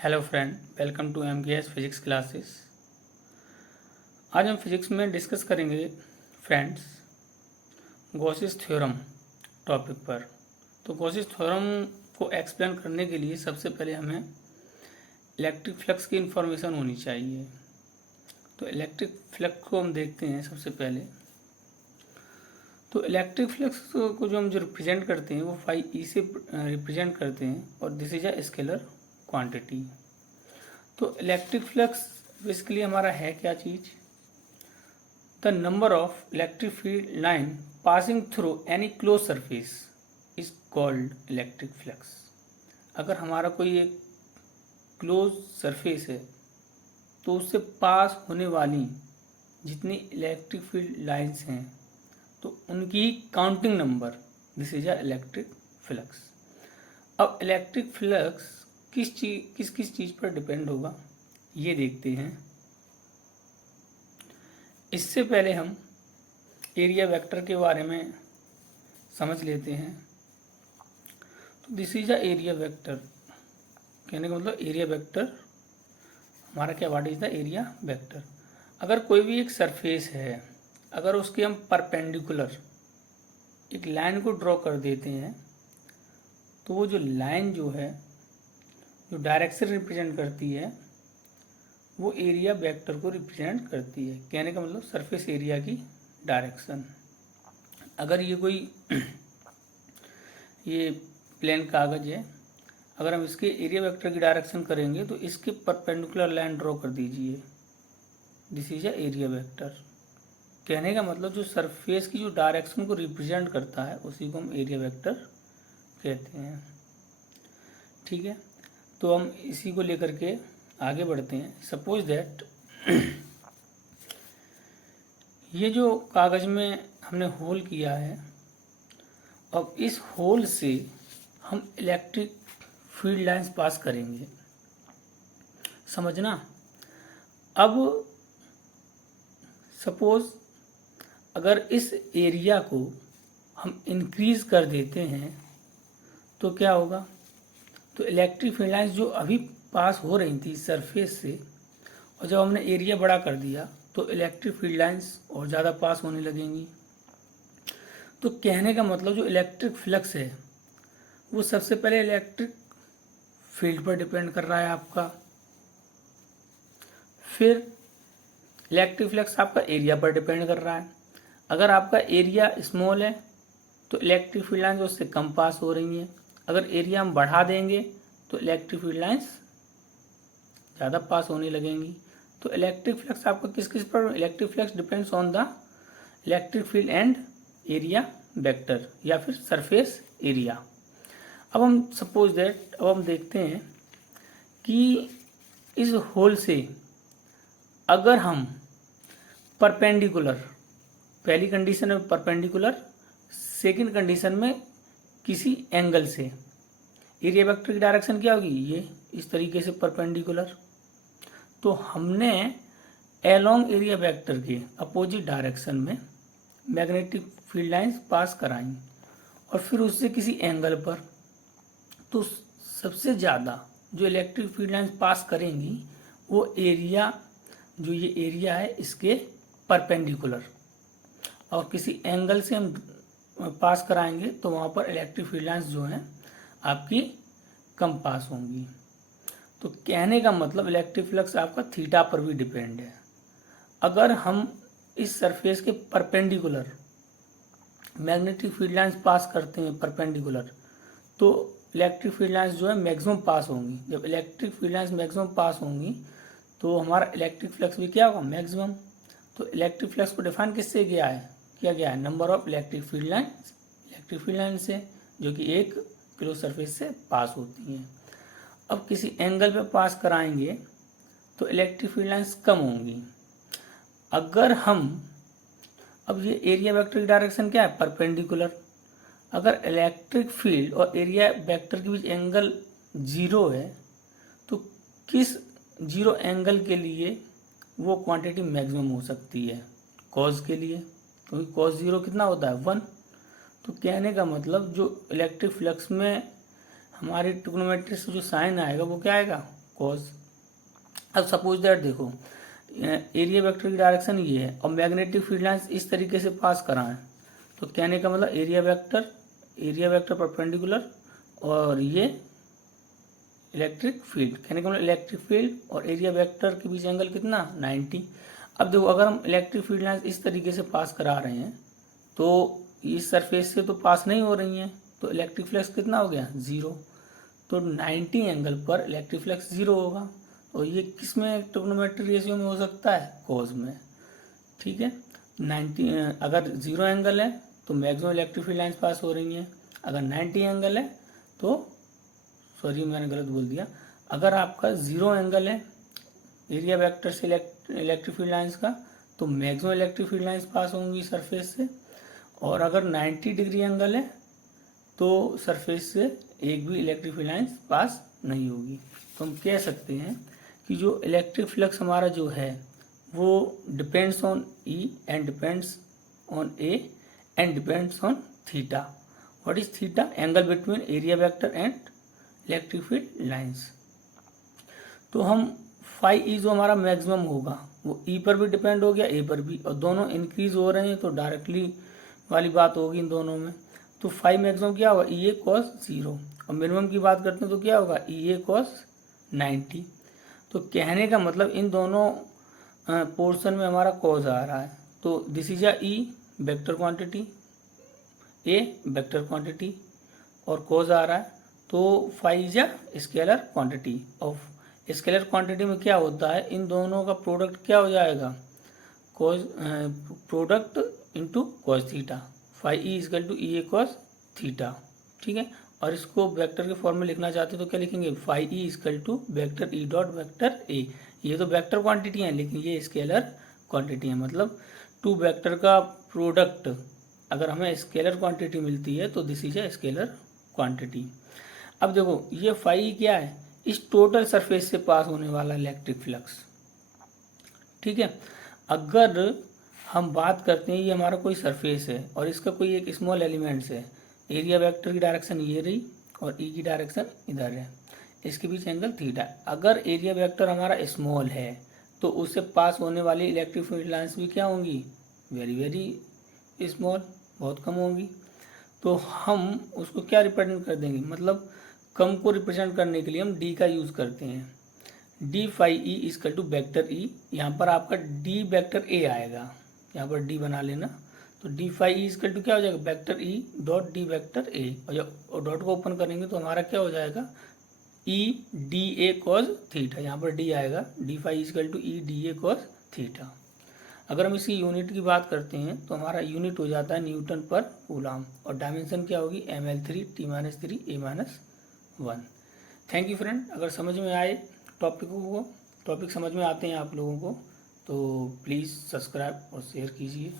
Hello friend, welcome to MKS physics classes. आज हम physics में डिस्कस करेंगे फ्रेंड्स गॉसिस थ्योरम टॉपिक पर। तो गॉसिस थ्योरम को एक्सप्लेन करने के लिए सबसे पहले हमें इलेक्ट्रिक फ्लक्स की इंफॉर्मेशन होनी चाहिए। तो इलेक्ट्रिक फ्लक्स को हम देखते हैं सबसे पहले। तो इलेक्ट्रिक फ्लक्स को जो हम रिप्रेजेंट करते हैं वो फाई ई से रिप्रेजेंट करते हैं और this is a scalar quantity. तो इलेक्ट्रिक फ्लक्स बेसिकली हमारा है क्या चीज़? The number of electric field line passing through any close surface is called electric flux. अगर हमारा कोई एक क्लोज सरफेस है तो उससे पास होने वाली जितनी इलेक्ट्रिक फील्ड लाइंस हैं तो उनकी counting number, this is a electric flux. अब इलेक्ट्रिक फ्लक्स किस चीज़ पर डिपेंड होगा ये देखते हैं। इससे पहले हम एरिया वेक्टर के बारे में समझ लेते हैं। तो this is a area vector. कहने का मतलब एरिया वेक्टर हमारा क्या, what is the area vector. अगर कोई भी एक सरफेस है, अगर उसके हम परपेंडिकुलर एक लाइन को ड्रॉ कर देते हैं तो वो जो लाइन जो है, जो डायरेक्शन रिप्रेजेंट करती है, वो एरिया वेक्टर को रिप्रेजेंट करती है। कहने का मतलब सरफेस एरिया की डायरेक्शन। अगर ये कोई ये प्लेन कागज है, अगर हम इसके एरिया वेक्टर की डायरेक्शन करेंगे तो इसके परपेंडिकुलर लाइन ड्रॉ कर दीजिए, this is a area vector. कहने का मतलब जो सरफेस की जो डायरेक्शन को रिप्रेजेंट करता है उसी को हम एरिया वेक्टर कहते हैं। ठीक है, तो हम इसी को लेकर के आगे बढ़ते हैं। सपोज दैट ये जो कागज में हमने होल किया है, अब इस होल से हम इलेक्ट्रिक फील्ड लाइंस पास करेंगे, समझना। अब सपोज अगर इस एरिया को हम इंक्रीज कर देते हैं तो क्या होगा? तो इलेक्ट्रिक फील्ड लाइंस जो अभी पास हो रही थी सरफेस से, और जब हमने एरिया बड़ा कर दिया तो इलेक्ट्रिक फील्ड लाइंस और ज़्यादा पास होने लगेंगी। तो कहने का मतलब जो इलेक्ट्रिक फ्लक्स है वो सबसे पहले इलेक्ट्रिक फील्ड पर डिपेंड कर रहा है आपका, फिर इलेक्ट्रिक फ्लक्स आपका एरिया पर डिपेंड कर रहा है। अगर आपका एरिया स्मॉल है तो इलेक्ट्रिक फील्ड लाइंस उससे कम पास हो रही हैं। अगर एरिया हम बढ़ा देंगे तो इलेक्ट्रिक फील्ड लाइंस ज़्यादा पास होने लगेंगी। तो इलेक्ट्रिक फ्लक्स आपका किस पर? Electric flux depends on the electric field and area vector या फिर सरफेस एरिया। अब हम सपोज दैट अब हम देखते हैं कि इस होल से अगर हम परपेंडिकुलर, पहली कंडीशन में परपेंडिकुलर, सेकंड कंडीशन में किसी एंगल से, एरिया वेक्टर की डायरेक्शन क्या होगी? ये इस तरीके से परपेंडिकुलर। तो हमने एलोंग एरिया वेक्टर के अपोजिट डायरेक्शन में मैग्नेटिक फील्ड लाइंस पास कराई और फिर उससे किसी एंगल पर, तो सबसे ज़्यादा जो इलेक्ट्रिक फील्ड लाइंस पास करेंगी वो एरिया, जो ये एरिया है इसके परपेंडिकुलर, और किसी एंगल से हम पास कराएंगे तो वहाँ पर इलेक्ट्रिक फील्ड लाइंस जो हैं आपकी कम पास होंगी। तो कहने का मतलब इलेक्ट्रिक फ्लक्स आपका थीटा पर भी डिपेंड है। अगर हम इस सरफेस के perpendicular magnetic field lines pass करते हैं परपेंडिकुलर, तो इलेक्ट्रिक फील्ड लाइंस जो है मैक्सिमम पास होंगी। जब electric field lines maximum pass होंगी तो हमारा इलेक्ट्रिक फ्लक्स भी क्या होगा? मैक्सिमम। तो इलेक्ट्रिक फ्लक्स को डिफाइन किससे किया गया है? Number of electric field line से, जो कि एक क्लोज सरफेस से पास होती हैं। अब किसी एंगल पे पास कराएंगे तो इलेक्ट्रिक फील्ड लाइंस कम होंगी। अगर हम, अब ये एरिया वेक्टर की डायरेक्शन क्या है? परपेंडिकुलर। अगर इलेक्ट्रिक फील्ड और एरिया वेक्टर के बीच एंगल जीरो है तो किस जीरो एंगल के लिए वो क्वांटिटी मैक्सिमम हो सकती है? कॉज के लिए, क्योंकि कॉज जीरो कितना होता है? 1। तो कहने का मतलब जो इलेक्ट्रिक फ्लक्स में हमारी ट्रिग्नोमेट्री से जो साइन आएगा वो क्या आएगा? कॉज। अब सपोज दैट देखो एरिया वेक्टर की डायरेक्शन ये है और मैग्नेटिक फील्ड लाइंस इस तरीके से पास करा है, तो कहने का मतलब एरिया वेक्टर परपेंडिकुलर और ये इलेक्ट्रिक फील्ड, कहने का मतलब इलेक्ट्रिक फील्ड और एरिया वेक्टर के बीच एंगल कितना 90। अब देखो अगर हम इलेक्ट्रिक फील्ड लाइंस इस तरीके से पास करा रहे हैं तो इस सरफेस से तो पास नहीं हो रही हैं, तो इलेक्ट्रिक फ्लक्स कितना हो गया 0। तो 90 एंगल पर इलेक्ट्रिक फ्लक्स 0 होगा, और ये किस में ट्रिग्नोमेट्रिक रेशियो में हो सकता है, कॉज में। ठीक है, 90 अगर 0 एंगल है तो maximum electric field lines pass हो रही हैं, अगर 90 एंगल है तो सॉरी मैंने गलत बोल दिया, अगर आपका 0 एंगल है एरिया वेक्टर से इलेक्ट्रिक फील्ड लाइंस का तो maximum electric field lines pass होंगी सरफेस से, और अगर 90 डिग्री एंगल है तो सरफेस से एक भी इलेक्ट्रिक फील्ड लाइंस पास नहीं होगी। तो हम कह सकते हैं कि जो इलेक्ट्रिक फ्लक्स हमारा जो है वो depends on E and depends on A and depends on theta. What is theta? Angle between area vector and electric field lines. तो हम फाई ई जो हमारा मैक्सिमम होगा वो ई पर भी डिपेंड हो गया, ए पर भी, और दोनों इंक्रीज हो रहे हैं तो डायरेक्टली वाली बात होगी इन दोनों में। तो फाई मैक्सिमम क्या होगा, ई ए कॉस 0, और मिनिमम की बात करते हैं तो क्या होगा, ई ए कॉस 90। तो कहने का मतलब इन दोनों पोर्शन में हमारा कॉज आ रहा है, तो this is E vector quantity, A vector quantity और कॉज आ रहा है, तो phi is scalar quantity. Of scalar quantity में क्या होता है, इन दोनों का प्रोडक्ट क्या हो जाएगा, cos product into cos theta, phi E equal to E A cos theta. ठीक है, और इसको वेक्टर के फॉर्म में लिखना चाहते हो तो क्या लिखेंगे, phi E equal to vector E dot vector A. ये तो वेक्टर क्वांटिटी है लेकिन ये स्केलर क्वांटिटी है, मतलब टू वेक्टर का प्रोडक्ट अगर हमें स्केलर क्वांटिटी मिलती है तो this is a scalar quantity. अब देखो ये फाई क्या है, इस टोटल सरफेस से पास होने वाला इलेक्ट्रिक फ्लक्स। ठीक है, अगर हम बात करते हैं ये हमारा कोई सरफेस है और इसका कोई एक स्मॉल एलिमेंट्स है, एरिया वेक्टर की डायरेक्शन ये रही और ई की डायरेक्शन इधर है, इसके बीच एंगल थीटा। अगर एरिया वेक्टर हमारा स्मॉल है तो उससे पास होने वाली इलेक्ट्रिक फील्ड लाइंस भी क्या होंगी, वेरी वेरी स्मॉल, बहुत कम होंगी। तो हम उसको क्या रिप्रेजेंट कर देंगे, मतलब कम को रिप्रेजेंट करने के लिए हम डी का यूज़ करते हैं, d phi E equal to vector E. यहाँ पर आपका डी वेक्टर ए आएगा, यहाँ पर डी बना लेना, तो d phi E equal to क्या हो जाएगा, vector E dot d vector A, और जब डॉट को ओपन करेंगे तो हमारा क्या हो जाएगा, E d A cos theta, यहाँ पर डी आएगा, d phi equal to E d A cos theta. अगर हम इसकी यूनिट की बात करते हैं तो हमारा यूनिट हो जाता है न्यूटन पर कूलम, और डायमेंशन क्या होगी ml3 t-3 a-1। Thank you friend. अगर समझ में आए टॉपिक समझ में आते हैं आप लोगों को तो प्लीज़ सब्सक्राइब और शेयर कीजिए।